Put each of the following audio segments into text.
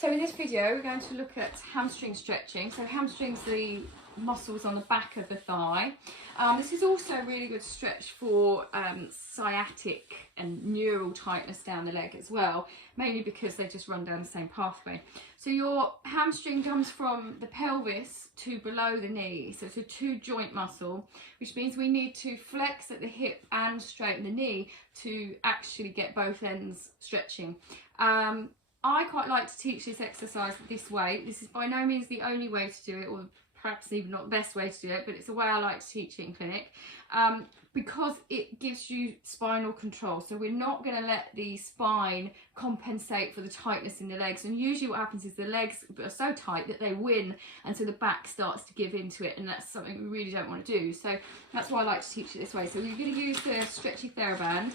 So in this video we're going to look at hamstring stretching. So hamstrings are the muscles on the back of the thigh. This is also a really good stretch for sciatic and neural tightness down the leg as well, mainly because they just run down the same pathway. So your hamstring comes from the pelvis to below the knee, so it's a two joint muscle, which means we need to flex at the hip and straighten the knee to actually get both ends stretching. I quite like to teach this exercise this way. This is by no means the only way to do it, or perhaps even not the best way to do it, but it's a way I like to teach it in clinic, because it gives you spinal control. So we're not going to let the spine compensate for the tightness in the legs, and usually what happens is the legs are so tight that they win, and so the back starts to give into it, and that's something we really don't want to do. So that's why I like to teach it this way. So we're going to use the stretchy TheraBand,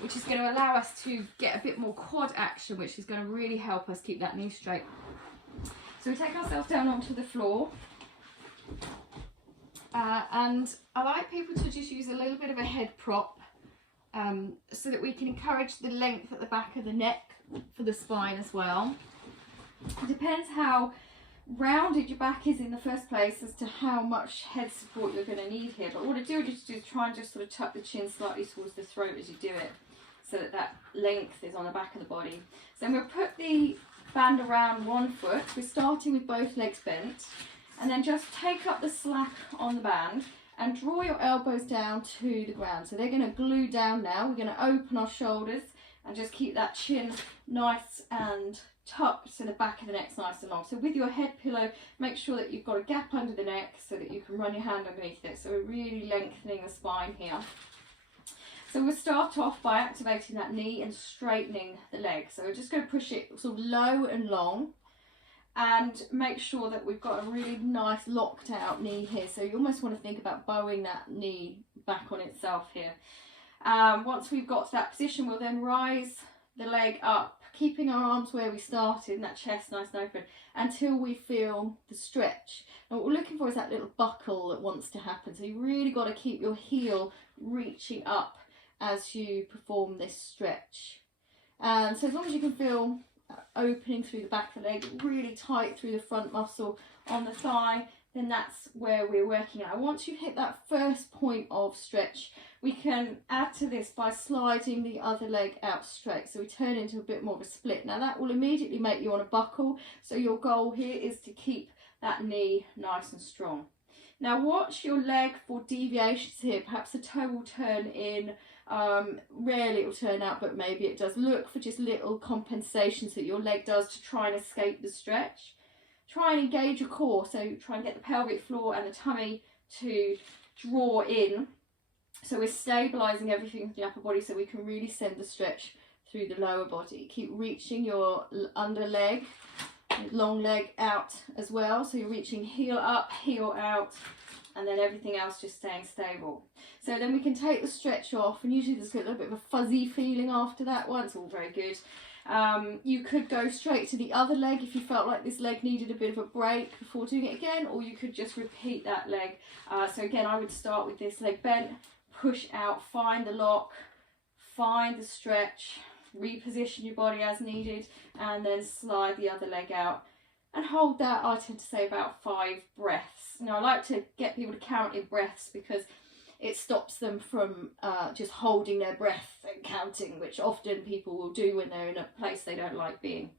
which is going to allow us to get a bit more quad action, which is going to really help us keep that knee straight. So we take ourselves down onto the floor. And I like people to just use a little bit of a head prop, so that we can encourage the length at the back of the neck for the spine as well. It depends how rounded your back is in the first place as to how much head support you're going to need here. But what I do is just try and just sort of tuck the chin slightly towards the throat as you do it, so that that length is on the back of the body. So I'm going to put the band around one foot. We're starting with both legs bent. And then just take up the slack on the band and draw your elbows down to the ground. So they're going to glue down now. We're going to open our shoulders and just keep that chin nice and tucked so the back of the neck's nice and long. So with your head pillow, make sure that you've got a gap under the neck so that you can run your hand underneath it. So we're really lengthening the spine here. So we'll start off by activating that knee and straightening the leg. So we're just going to push it sort of low and long, and make sure that we've got a really nice locked out knee here. So you almost want to think about bowing that knee back on itself here. Once we've got to that position, we'll then rise the leg up, keeping our arms where we started, and that chest nice and open, until we feel the stretch. And what we're looking for is that little buckle that wants to happen. So you really got to keep your heel reaching up as you perform this stretch. And so as long as you can feel opening through the back of the leg, really tight through the front muscle on the thigh, then that's where we're working at. Once you hit that first point of stretch, we can add to this by sliding the other leg out straight, so we turn into a bit more of a split. Now that will immediately make you want to buckle, so your goal here is to keep that knee nice and strong. Now watch your leg for deviations here. Perhaps the toe will turn in, rarely it will turn out, but maybe it does. Look for just little compensations that your leg does to try and escape the stretch. Try and engage your core, so try and get the pelvic floor and the tummy to draw in. So we're stabilising everything in the upper body so we can really send the stretch through the lower body. Keep reaching your under leg, long leg out as well. So you're reaching heel up, heel out, and then everything else just staying stable. So then we can take the stretch off, and usually there's a little bit of a fuzzy feeling after that one. It's all very good. You could go straight to the other leg if you felt like this leg needed a bit of a break before doing it again, or you could just repeat that leg. So again, I would start with this leg bent, push out, find the lock, find the stretch, reposition your body as needed, and then slide the other leg out. And hold that, I tend to say, about 5 breaths. Now I like to get people to count in breaths because it stops them from just holding their breath and counting, which often people will do when they're in a place they don't like being.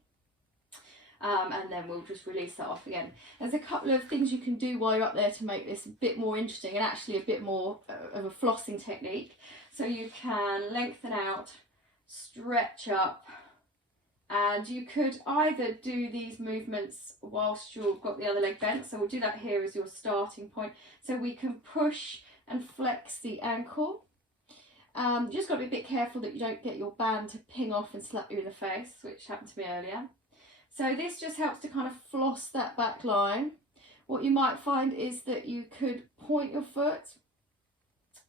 And then we'll just release that off again. There's a couple of things you can do while you're up there to make this a bit more interesting and actually a bit more of a flossing technique. So you can lengthen out, stretch up, and you could either do these movements whilst you've got the other leg bent. So we'll do that here as your starting point. So we can push and flex the ankle. You just got to be a bit careful that you don't get your band to ping off and slap you in the face, which happened to me earlier. So this just helps to kind of floss that back line. What you might find is that you could point your foot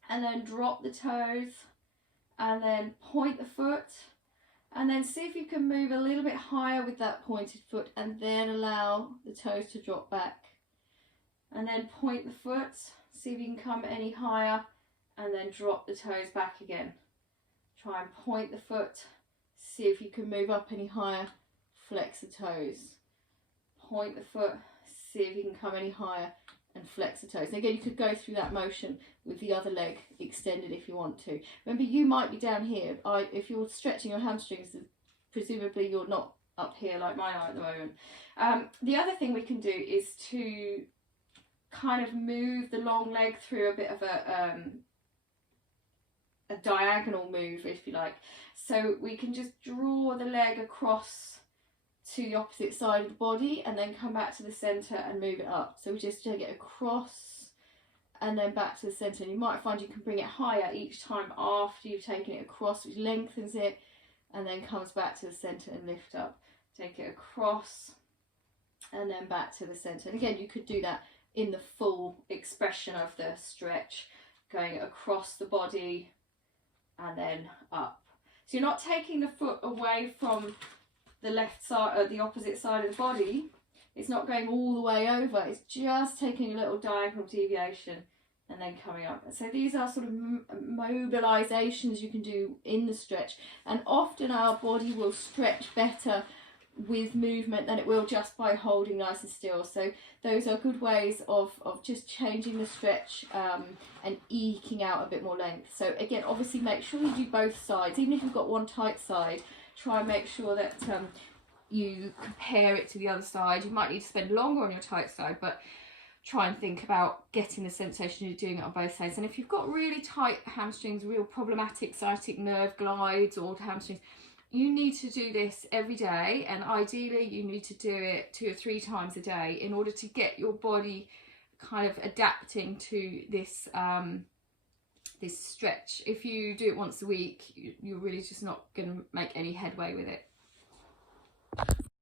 and then drop the toes and then point the foot, and then see if you can move a little bit higher with that pointed foot and then allow the toes to drop back. And then point the foot, see if you can come any higher, and then drop the toes back again. Try and point the foot, see if you can move up any higher, flex the toes. point the foot, see if you can come any higher and flex the toes. And again, you could go through that motion with the other leg extended if you want to. Remember, you might be down here. If you're stretching your hamstrings, presumably you're not up here like mine are at the moment. The other thing we can do is to kind of move the long leg through a bit of a diagonal move, if you like. So we can just draw the leg across to the opposite side of the body and then come back to the centre and move it up. So we just take it across and then back to the centre. And you might find you can bring it higher each time after you've taken it across, which lengthens it and then comes back to the centre and lift up. Take it across and then back to the centre. And again, you could do that in the full expression of the stretch, going across the body and then up. So you're not taking the foot away from the left side or the opposite side of the body. It's not going all the way over, it's just taking a little diagonal deviation and then coming up. So these are sort of mobilizations you can do in the stretch, and often our body will stretch better with movement than it will just by holding nice and still. So those are good ways of just changing the stretch and eking out a bit more length. So again, obviously make sure you do both sides. Even if you've got one tight side, try and make sure that you compare it to the other side. You might need to spend longer on your tight side, but try and think about getting the sensation you're doing it on both sides. And if you've got really tight hamstrings, real problematic sciatic nerve glides or hamstrings, you need to do this every day, and ideally you need to do it 2 or 3 times a day in order to get your body kind of adapting to this this stretch. If you do it once a week, you're really just not going to make any headway with it.